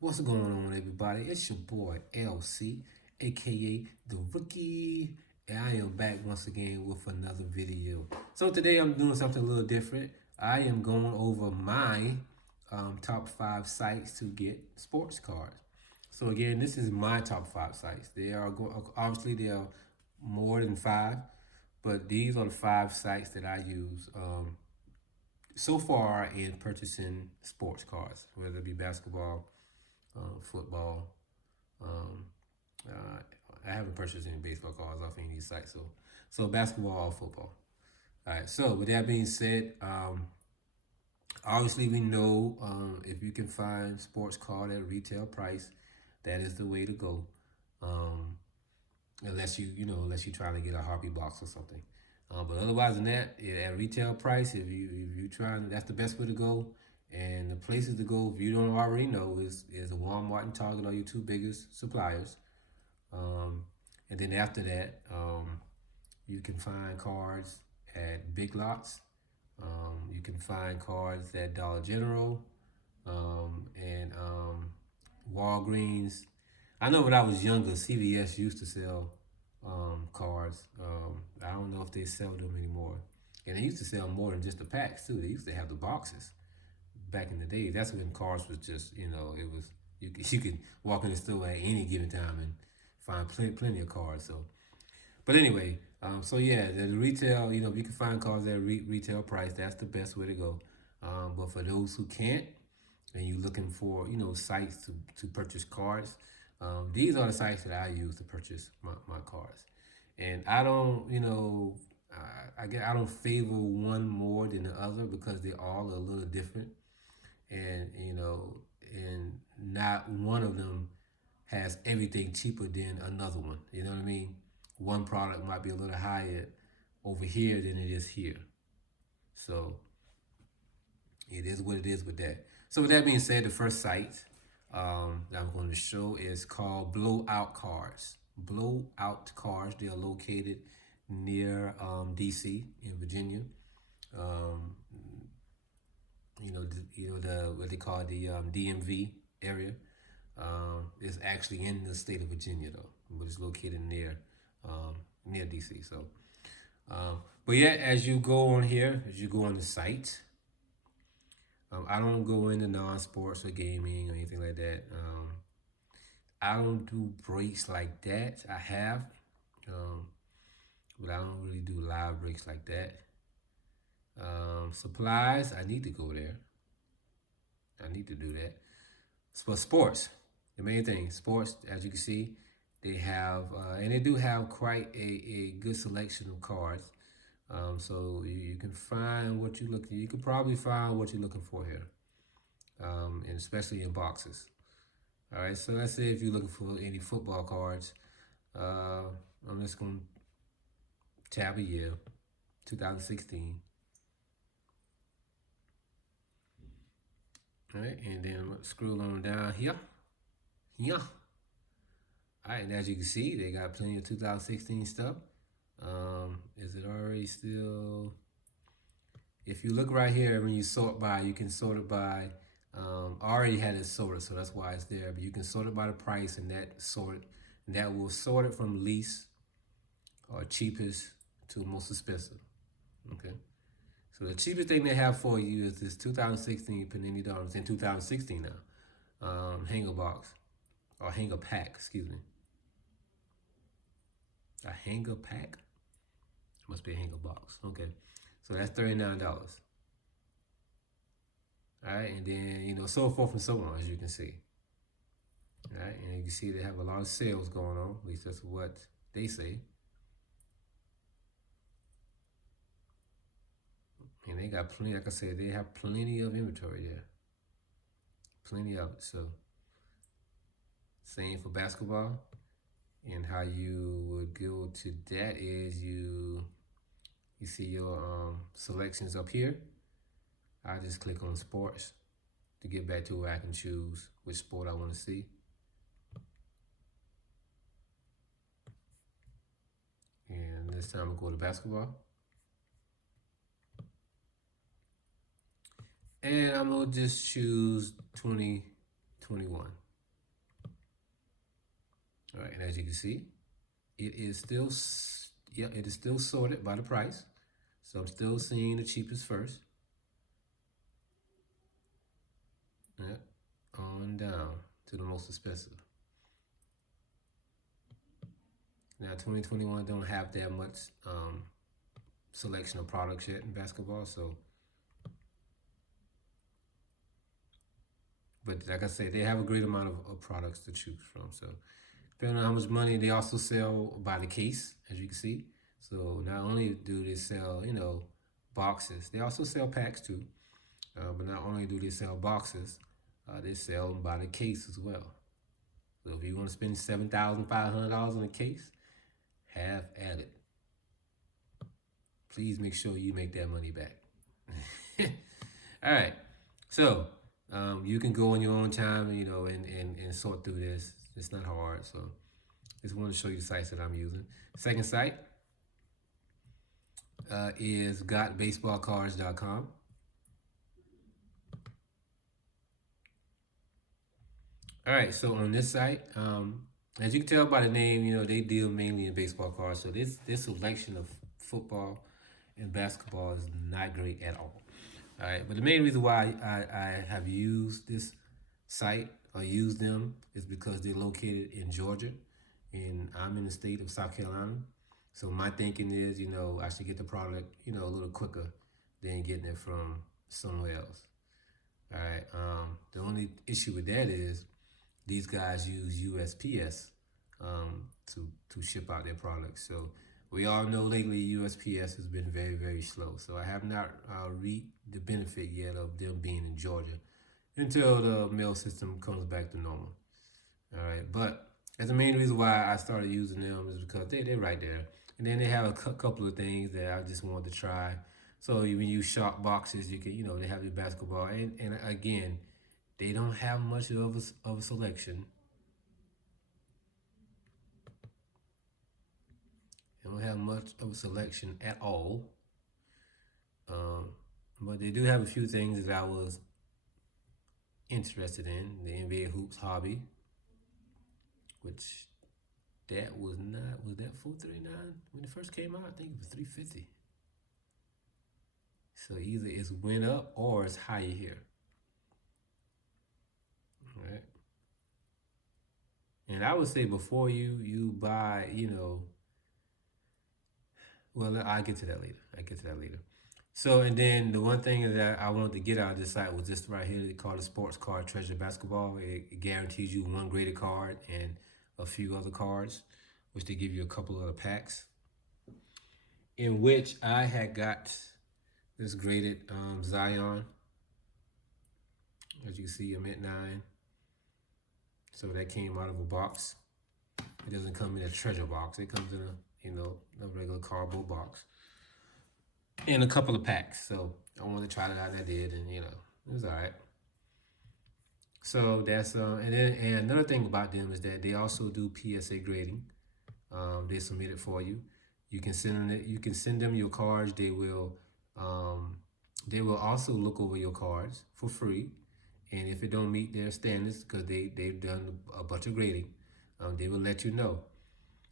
What's going on, everybody? It's your boy LC, aka the Rookie, and I am back once again with another video. So today I'm doing something a little different. I am going over my top 5 sites to get sports cards. So again, this is my top 5 sites. Obviously there are more than 5, but these are the 5 sites that I use so far in purchasing sports cards, whether it be basketball, football. Um, uh, I haven't purchased any baseball cards off any of these sites, so basketball or football. All right. So with that being said, obviously we know if you can find sports card at retail price, that is the way to go. Um, unless you trying to get a Harpy box or something. But otherwise than that, yeah, at retail price, if you trying, that's the best way to go. And the places to go, if you don't already know, is a Walmart and Target are your two biggest suppliers. Um, and then after that, you can find cards at Big Lots. You can find cards at Dollar General and Walgreens. I know when I was younger, CVS used to sell cards. I don't know if they sell them anymore. And they used to sell more than just the packs too. They used to have the boxes back in the day. That's when cards was just it was you could walk in the store at any given time and find plenty of cards. So, but anyway, so yeah, the retail, if you can find cards at retail price, that's the best way to go. But for those who can't, and you're looking for sites to purchase cards, these are the sites that I use to purchase my cards. And I don't I don't favor one more than the other because they all are a little different, and and not one of them has everything cheaper than another one. You know what I mean? One product might be a little higher over here than it is here. So it is what it is with that. So with that being said, the first site that I'm going to show is called Blowout Cards. Blowout Cards. They are located near DC in Virginia. Um, the what they call the DMV area. It's actually in the state of Virginia though, but it's located um, near DC. So, but yeah, as you go on here, as you go on the site, I don't go into non-sports or gaming or anything like that. I don't do breaks like that. I have, um, but I don't really do live breaks like that. Supplies, I need to go there. I need to do that. For sports, the main thing, sports, as you can see, they have, and they do have quite a good selection of cards. So you can find what you look. You can probably find what you're looking for here, and especially in boxes. All right. So let's say if you're looking for any football cards, uh, I'm just gonna tab a year, 2016. All right, and then I'm gonna scroll on down here. Yeah. All right, and as you can see, they got plenty of 2016 stuff. Is it already still? If you look right here, when you sort by, you can sort it by. I already had it sorted, so that's why it's there. But you can sort it by the price, and that will sort it from least or cheapest to most expensive. Okay. So the cheapest thing they have for you is this 2016 Panini Dollars in 2016 now. Hanger box or hanger pack, excuse me. A hanger pack? Must be a hanger box. Okay. So that's $39. All right, and then so forth and so on, as you can see. All right, and you can see they have a lot of sales going on. At least that's what they say. And they got plenty. Like I said, they have plenty of inventory there. Plenty of it. So same for basketball. And how you would go to that is you see your selections up here. I just click on sports to get back to where I can choose which sport I want to see. And this time I'll go to basketball. And I'm going to just choose 2021. All right, and as you can see, it is still, yeah, it is still sorted by the price. So I'm still seeing the cheapest first. Yeah, on down to the most expensive. Now 2021 don't have that much selection of products yet in basketball, so but like I say, they have a great amount of products to choose from. So depending on how much money, they also sell by the case, as you can see. So not only do they sell, boxes, they also sell packs too. But not only do they sell boxes, they sell them by the case as well. So if you want to spend $7,500 on a case, have at it. Please make sure you make that money back. All right. So you can go on your own time, and sort through this. It's not hard. So just want to show you the sites that I'm using. Second site is gotbaseballcards.com. All right, so on this site, as you can tell by the name, they deal mainly in baseball cards. So this selection of football and basketball is not great at all. All right, but the main reason why I have used this site or used them is because they're located in Georgia, and I'm in the state of South Carolina. So my thinking is, I should get the product, a little quicker than getting it from somewhere else. All right. The only issue with that is these guys use USPS to ship out their products. So we all know lately USPS has been very, very slow. So I have not reaped the benefit yet of them being in Georgia until the mail system comes back to normal. All right, but that's the main reason why I started using them is because they're right there, and then they have a couple of things that I just wanted to try. So when you shop boxes, you can they have your basketball, and again, they don't have much of a selection. They don't have much of a selection at all. Um, but they do have a few things that I was interested in. The NBA hoops hobby, which that was that 439 when it first came out. I think it was 350. So either it's went up or it's higher here. All right. And I would say before you buy, well, I'll get to that later. I get to that later. So, and then the one thing that I wanted to get out of this site was this right here. They call it Sports Card Treasure Basketball. It guarantees you one graded card and a few other cards, which they give you a couple of packs. In which I had got this graded Zion. As you can see, I'm at 9. So that came out of a box. It doesn't come in a treasure box. It comes in a regular cardboard box. And a couple of packs. So I wanted to try it out, and I did, and it was all right. So that's and another thing about them is that they also do PSA grading. They submit it for you. You can send them. You can send them your cards. They will. They will also look over your cards for free, and if it don't meet their standards, because they've done a bunch of grading, they will let you know.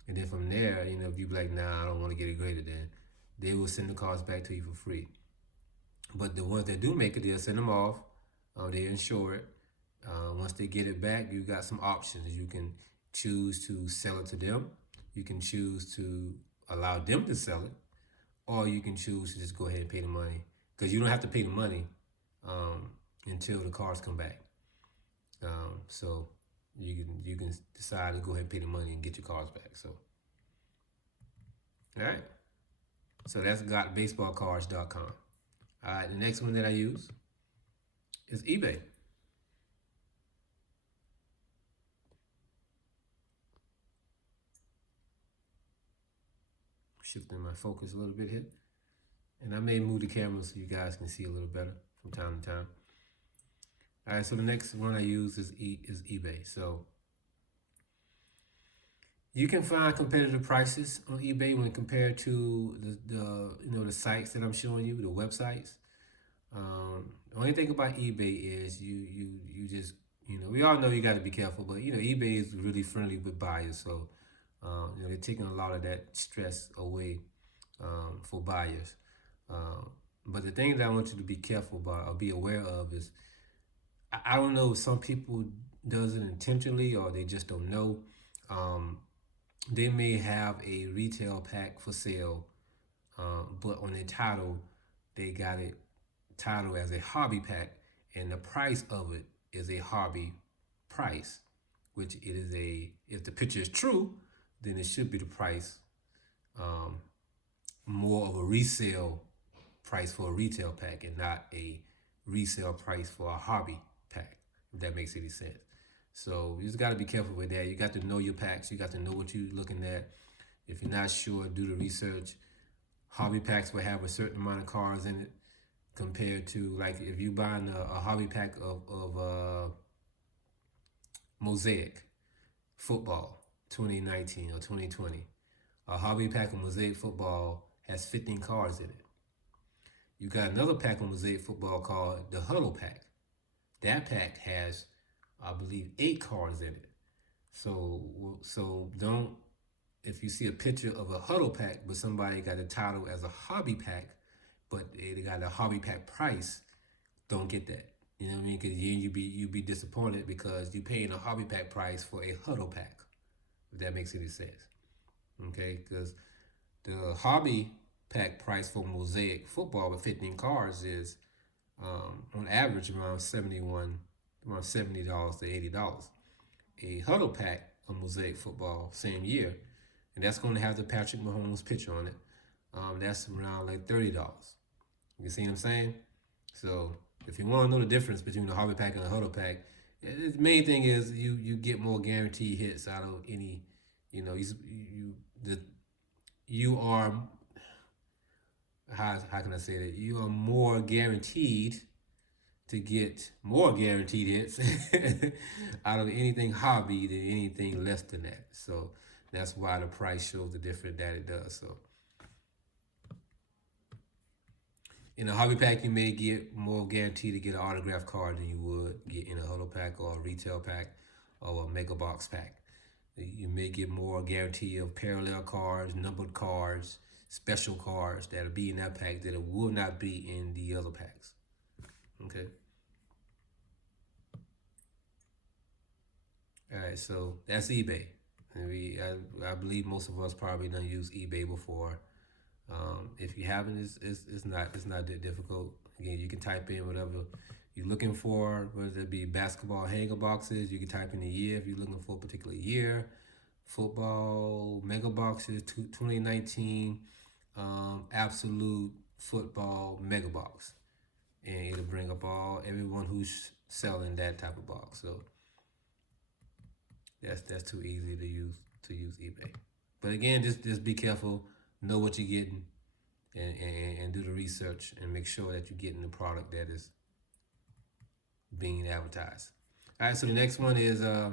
And then from there, if you be like, nah, I don't want to get it graded, then they will send the cards back to you for free. But the ones that do make it, they'll send them off. They insure it. Once they get it back, you got some options. You can choose to sell it to them. You can choose to allow them to sell it, or you can choose to just go ahead and pay the money, because you don't have to pay the money until the cards come back. So you can decide to go ahead and pay the money and get your cards back. So, all right. So that's gotbaseballcards.com. All right. The next one that I use is eBay. Shifting my focus a little bit here. And I may move the camera so you guys can see a little better from time to time. All right, so the next one I use is eBay. So you can find competitive prices on eBay when compared to the sites that I'm showing you, the websites. The only thing about eBay is you just We all know you got to be careful, but eBay is really friendly with buyers, so they're taking a lot of that stress away for buyers. Um, but the thing that I want you to be careful about or be aware of is I don't know if some people does it intentionally or they just don't know. Um, they may have a retail pack for sale, but on their title they got it titled as a hobby pack, and the price of it is a hobby price, which it is a. If the picture is true, then it should be the price um, more of a resale price for a retail pack and not a resale price for a hobby pack, if that makes any sense. So you just got to be careful with that. You got to know your packs. You got to know what you're looking at. If you're not sure, do the research. Hobby packs will have a certain amount of cards in it compared to, like, if you buying a hobby pack of Mosaic football 2019 or 2020. A hobby pack of Mosaic football has 15 cards in it. You got another pack of Mosaic football called the Huddle Pack. That pack has, I believe, 8 cards in it. So don't, if you see a picture of a Huddle Pack, but somebody got a title as a hobby pack, but they got a hobby pack price, don't get that. You know what I mean? Because you be disappointed because you paying a hobby pack price for a Huddle Pack. If that makes any sense, okay? Because the hobby pack price for Mosaic football with 15 cards is on average around $70 to $80. A huddle pack of Mosaic football same year, and that's going to have the Patrick Mahomes picture on it. That's around like $30. You see what I'm saying? So if you want to know the difference between a hobby pack and a huddle pack, the main thing is you get more guaranteed hits out of any. You are, how can I say that? You are more guaranteed to get more guaranteed hits out of anything hobby than anything less than that. So that's why the price shows the difference that it does. So in a hobby pack, you may get more guaranteed to get an autograph card than you would get in a huddle pack or a retail pack or a mega box pack. You may get more guarantee of parallel cards, numbered cards, special cards that'll be in that pack that it will not be in the other packs. Okay. All right, so that's eBay. And I believe most of us probably done used eBay before. If you haven't, it's not that difficult. Again, you can type in whatever you're looking for, whether it be basketball hanger boxes. You can type in the year if you're looking for a particular year. Football mega boxes 2019 absolute football mega box, and it'll bring up everyone who's selling that type of box. So that's too easy to use eBay. But again, just be careful, know what you're getting, and do the research and make sure that you're getting the product that is being advertised. All right, so the next one is the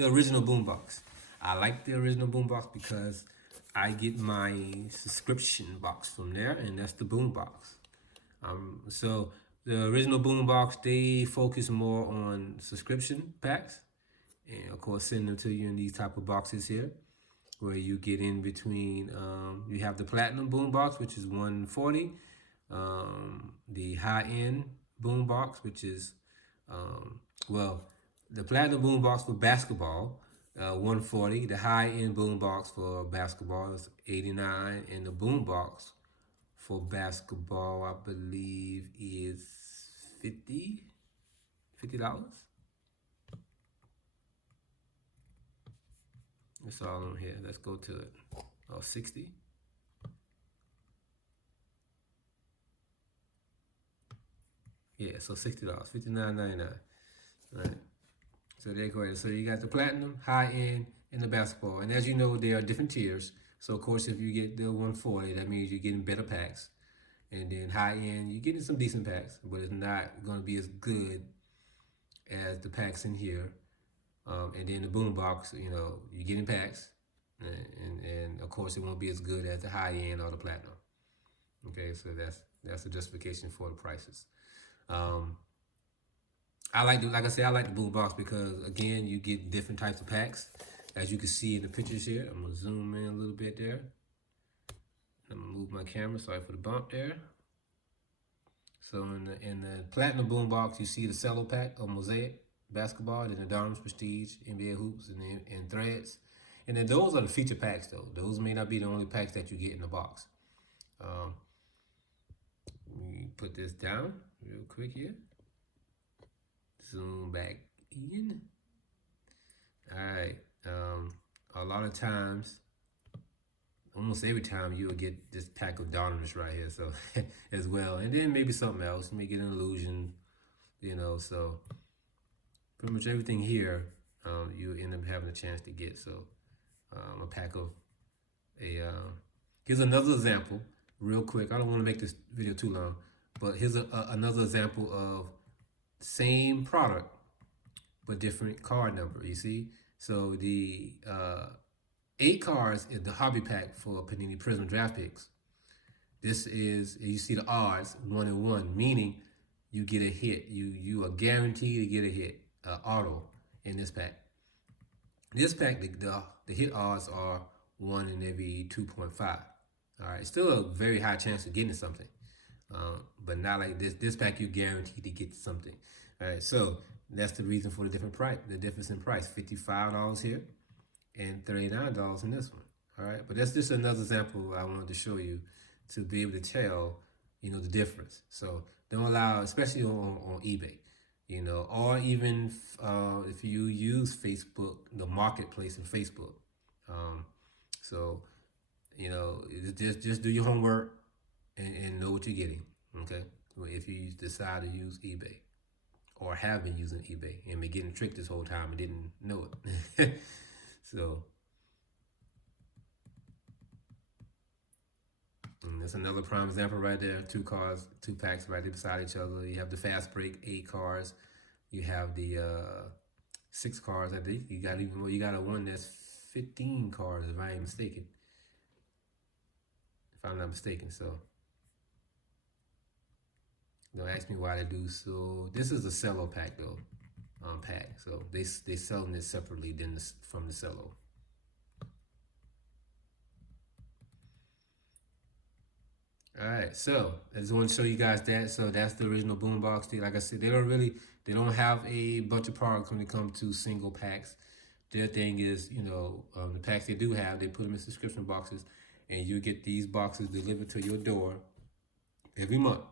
original Boombox. I like the original Boombox because I get my subscription box from there, and that's the Boombox. So the original Boombox, they focus more on subscription packs, and of course send them to you in these type of boxes here, where you get in between. You have the Platinum Boombox, which is $140. The high end Boombox, which is the Platinum Boombox for basketball, $140. The high end Boombox for basketball is $89, and the Boombox for basketball, I believe, is $50. That's all on here. Let's go to it. Oh, 60. Yeah, so $60, $59.99. All right. So there you go. So you got the platinum, high end, and the basketball. And as you know, there are different tiers. So of course, if you get the 140, that means you're getting better packs. And then high end, you're getting some decent packs, but it's not going to be as good as the packs in here. And then the boombox, you're getting packs, and of course it won't be as good as the high end or the platinum. Okay, so that's the justification for the prices. like I said, I like the Boombox because again, you get different types of packs, as you can see in the pictures here. I'm gonna zoom in a little bit there. I'm gonna move my camera. Sorry for the bump there. So in the Platinum Boombox, you see the cello pack of Mosaic basketball, then the Diamonds Prestige, NBA hoops, and threads. And then those are the feature packs, though. Those may not be the only packs that you get in the box. Um, Let me put this down real quick here. Zoom back in. All right. A lot of times, almost every time, you'll get this pack of Donruss right here, so as well, and then maybe something else. You may get an illusion, So pretty much everything here, you end up having a chance to get. So a pack of a. Here's another example, real quick. I don't want to make this video too long, but here's another example of same product but different card number. You see, so the 8 cards is the hobby pack for Panini Prism draft picks. This is, you see the odds 1 in 1, meaning you get a hit. You are guaranteed to get a hit, auto in this pack. This pack, the hit odds are 1 in every 2.5. All right, still a very high chance of getting something, but not like this. This pack you guaranteed to get something. All right, so that's the reason for the different price, the difference in price. $55 here, and $39 in this one. All right, but that's just another example I wanted to show you to be able to tell, the difference. So don't allow, especially on eBay, or even if you use Facebook, the marketplace in Facebook. So, just do your homework and know what you're getting. Okay, if you decide to use eBay, or have been using eBay and been getting tricked this whole time and didn't know it. So that's another prime example right there. 2 cards, 2 packs right there beside each other. You have the fast break 8 cards. You have the 6 cards. I think you got even more. You got a one that's 15 cards, if I ain't mistaken. If I'm not mistaken. So don't ask me why they do. So this is a cello pack though. Pack. So they selling it separately than from the cello. All right, so I just want to show you guys that. So that's the original Boombox. Like I said, they don't have a bunch of products when it comes to single packs. Their thing is, the packs they do have, they put them in subscription boxes, and you get these boxes delivered to your door every month,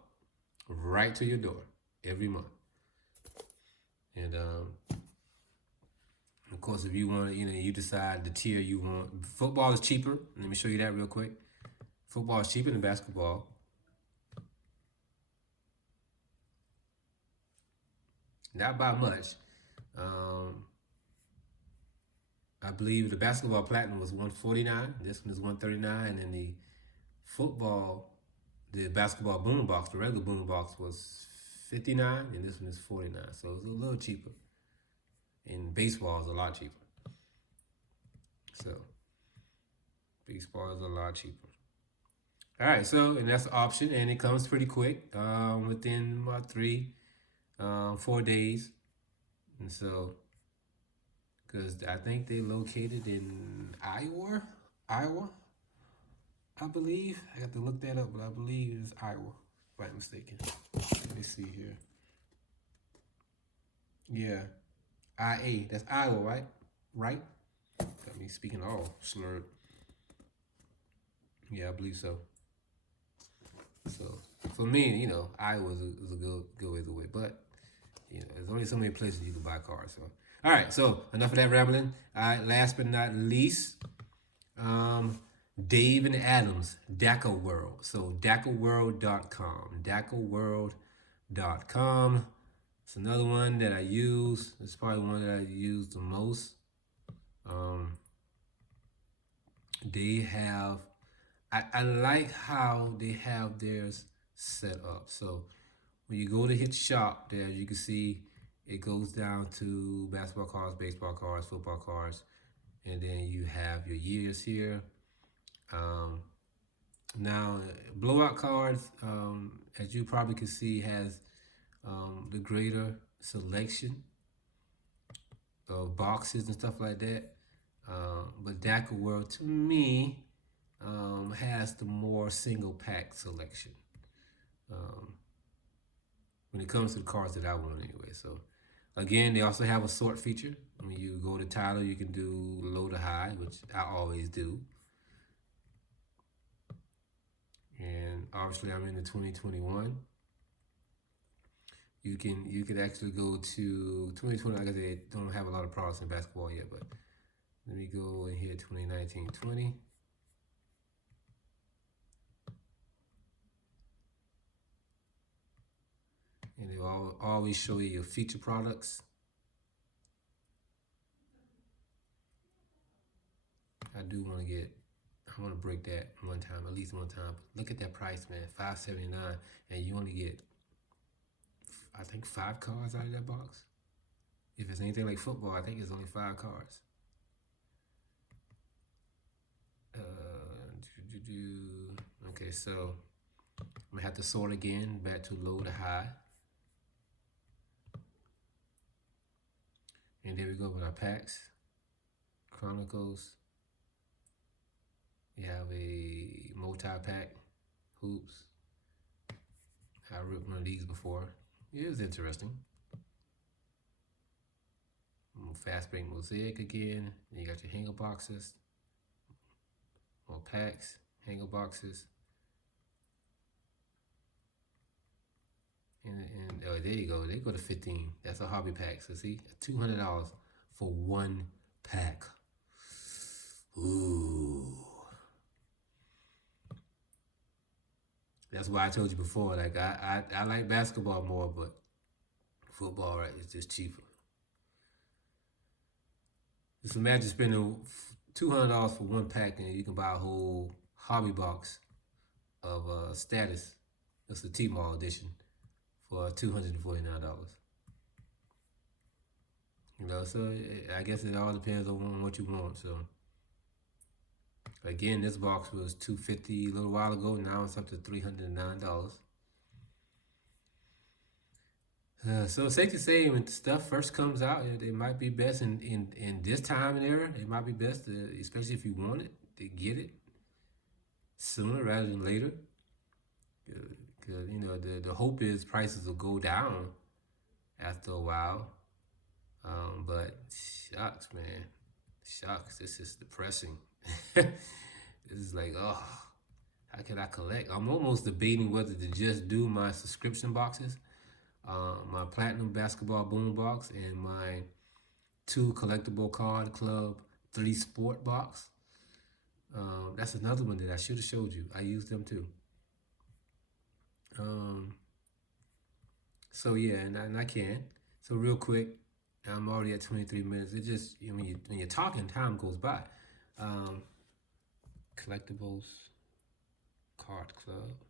right to your door every month. And of course, if you want to, you decide the tier you want. Football is cheaper. Let me show you that real quick. Football is cheaper than basketball. Not by much. I believe the basketball platinum was $149. This one is $139, and then the basketball Boombox, the regular Boombox was $59, and this one is $49. So it's a little cheaper. And baseball is a lot cheaper. So baseball is a lot cheaper. All right, so, and that's the option, and it comes pretty quick, within about 4 days. And so, because I think they located in Iowa, I believe. I got to look that up, but I believe it's Iowa, if I'm mistaken. Let me see here. Yeah, IA, that's Iowa, right? Right? Got me speaking all slurred. Yeah, I believe so. So for me, Iowa is a good ways away, but there's only so many places you can buy cars. So all right, so enough of that rambling. All right, last but not least, Dave and Adams, Daca World. So DacaWorld.com, DacaWorld.com. It's another one that I use. It's probably one that I use the most. They have. I like how they have theirs set up. So when you go to hit shop there, you can see it goes down to basketball cards, baseball cards, football cards, and then you have your years here. Now, blowout cards, as you probably can see, has the greater selection of boxes and stuff like that. But Daca World, to me, has the more single pack selection um, when it comes to the cards that I want anyway. So again, they also have a sort feature. When you go to title, you can do low to high, which I always do. And obviously, I'm in the 2021. You could actually go to 2020. Like I said, don't have a lot of products in basketball yet, but let me go and hit 2019-20. And they always show you your feature products. I want to break that one time, at least one time. Look at that price, man, $5.79, and you only get, I think, 5 cards out of that box. If it's anything like football, I think it's only 5 cards. Okay, so I'm gonna have to sort again, back to low to high. And there we go with our packs. Chronicles. You have a multi-pack hoops. I ripped one of these before. It was interesting. Fast break mosaic again. Then you got your hanger boxes. More packs, hanger boxes. And oh, there you go. They go to 15. That's a hobby pack. So see, $200 for one pack. Ooh. That's why I told you before. Like I like basketball more, but football, right, is just cheaper. Just imagine spending $200 for one pack, and you can buy a whole hobby box of status. It's the T-Mall edition for $249. You know, so I guess it all depends on what you want. So again, this box was $250 a little while ago. Now it's up to $309. So safe to say, when stuff first comes out, it might be best in this time and era. It might be best, especially if you want it, to get it sooner rather than later. Because you know the hope is prices will go down after a while. But shucks, man, shucks. This is depressing. This is like, oh, how can I collect? I'm almost debating whether to just do my subscription boxes. My Platinum Basketball Boombox and my 2 Collectible Card Club 3 Sport Box. That's another one that I should have showed you. I used them too. So yeah, and I can. So real quick, I'm already at 23 minutes. It just, when you're talking, time goes by. Collectibles Card Club.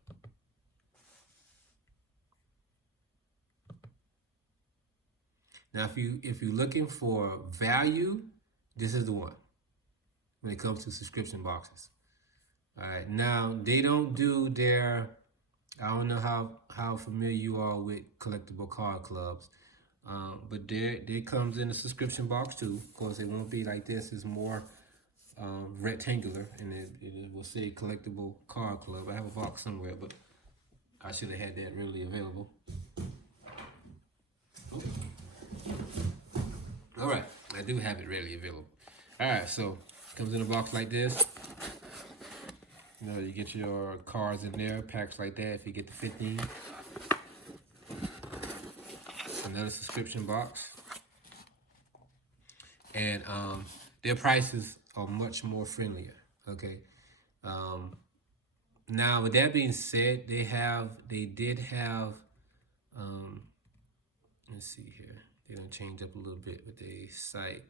Now, if you're looking for value, this is the one when it comes to subscription boxes. All right, now they don't do their. I don't know how familiar you are with collectible card clubs, but there comes in a subscription box too. Of course, it won't be like this. It's more rectangular, and it will say collectible card club. I have a box somewhere, but I should have had that readily available. Oh. All right, I do have it readily available. All right, so it comes in a box like this. You know, you get your cards in there, packs like that if you get the 15. Another subscription box. And their prices are much more friendlier, okay? Now, with that being said, they did have, let's see here. They're gonna change up a little bit with the site.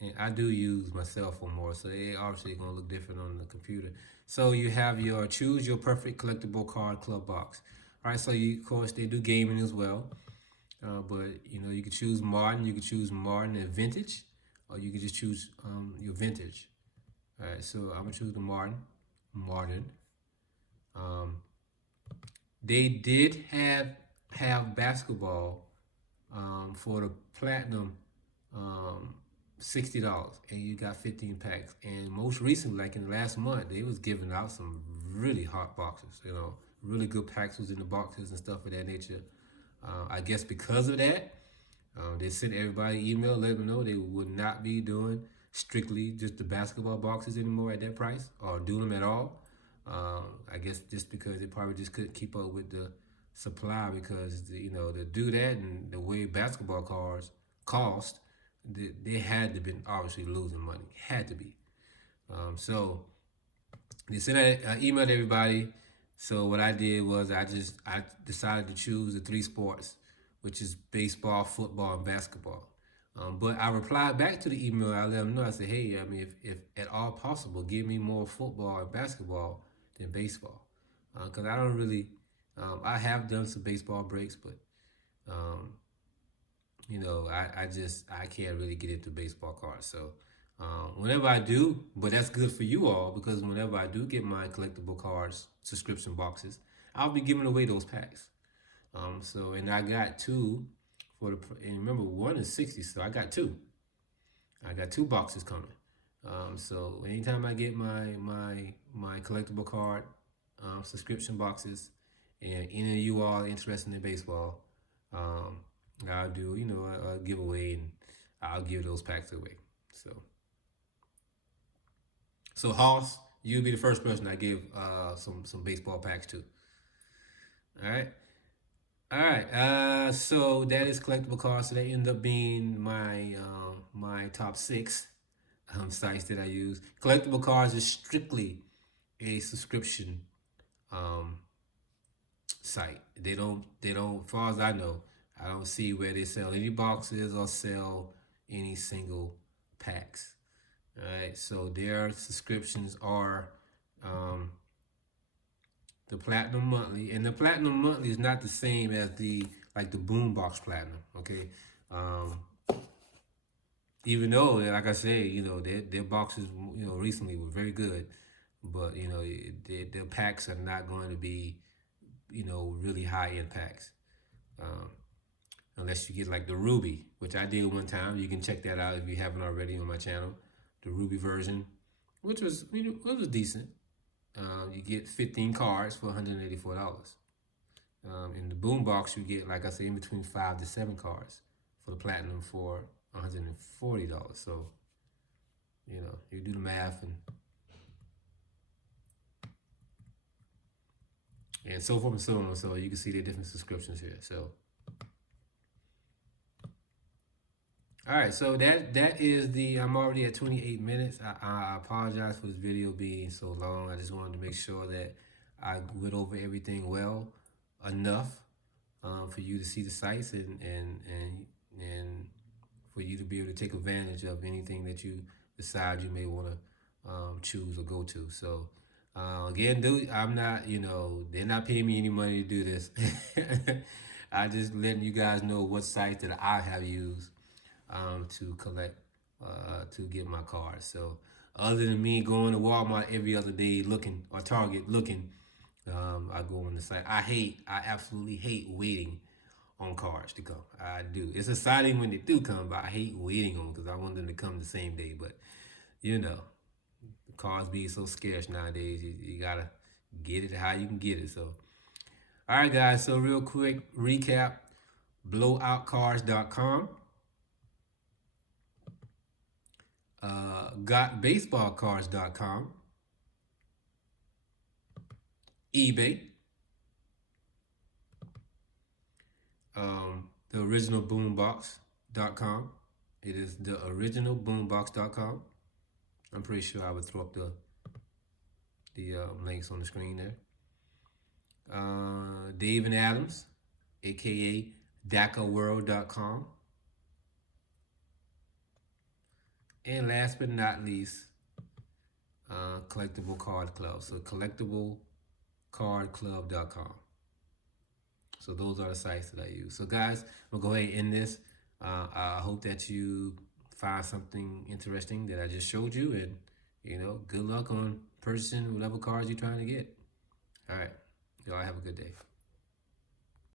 And I do use my cell phone more, so they obviously gonna look different on the computer. So you have your choose your perfect collectible card club box. All right, so of course they do gaming as well, but you know you can choose modern, you can choose modern and vintage, or you can just choose your vintage. All right, so I'm gonna choose the modern. They did have basketball for the platinum, um, $60, and you got 15 packs. And most recently, like in the last month, they was giving out some really hot boxes. Really good packs was in the boxes and stuff of that nature. I guess because of that, they sent everybody email, let them know they would not be doing strictly just the basketball boxes anymore at that price, or do them at all. I guess just because they probably just couldn't keep up with the supply, because to do that and the way basketball cards cost, they had to been obviously losing money. Had to be. So they sent an email to everybody. So what I did was I decided to choose the three sports, which is baseball, football, and basketball. But I replied back to the email. I let them know. I said, hey, I mean, if at all possible, give me more football and basketball than baseball, because I don't really. I have done some baseball breaks, but um, I can't really get into baseball cards. So whenever I do, but that's good for you all, because whenever I do get my collectible cards subscription boxes, I'll be giving away those packs. And I got two and remember, one is 60, so I got two. I got two boxes coming. So anytime I get my collectible card subscription boxes, and any of you all interested in baseball, um, I'll do a giveaway, and I'll give those packs away. So Hoss, you'll be the first person I give some baseball packs to. All right. All right. So that is collectible cards. So that ended up being my top six sites that I use. Collectible cards is strictly a subscription um, site. They don't. As far as I know, I don't see where they sell any boxes or sell any single packs. All right. So their subscriptions are um, the platinum monthly, and the platinum monthly is not the same as the Boombox platinum. Okay. Um, Even though, like I said, their boxes, recently were very good, but their packs are not going to be, really high end packs, um, unless you get like the Ruby, which I did one time. You can check that out if you haven't already on my channel, the Ruby version, which was it was decent. You get 15 cards for $184. In the Boombox, you get, like I said, in between 5 to 7 cards for the platinum for $140. So you do the math, and so forth and so on. So you can see the different subscriptions here. So all right, so that is I'm already at 28 minutes. I apologize for this video being so long. I just wanted to make sure that I went over everything well enough for you to see the sites, and for you to be able to take advantage of anything that you decide you may want to choose or go to. So again, I'm not, they're not paying me any money to do this. I just letting you guys know what sites that I have used to collect, to get my cards. So other than me going to Walmart every other day looking, or Target looking, I go on the site. I absolutely hate waiting on cards to come. I do. It's exciting when they do come, but I hate waiting on them because I want them to come the same day. But the cards be so scarce nowadays. You gotta get it how you can get it. So, all right, guys. So real quick recap: blowoutcards.com, gotbaseballcards.com, eBay, the original boombox.com. It is the original boombox.com. I'm pretty sure I would throw up the links on the screen there. Dave and Adams, aka DacaWorld.com. And last but not least, Collectible Card Club. So collectiblecardclub.com. So those are the sites that I use. So guys, I'm gonna go ahead and end this. I hope that you find something interesting that I just showed you, and good luck on purchasing whatever cards you're trying to get. All right, y'all have a good day.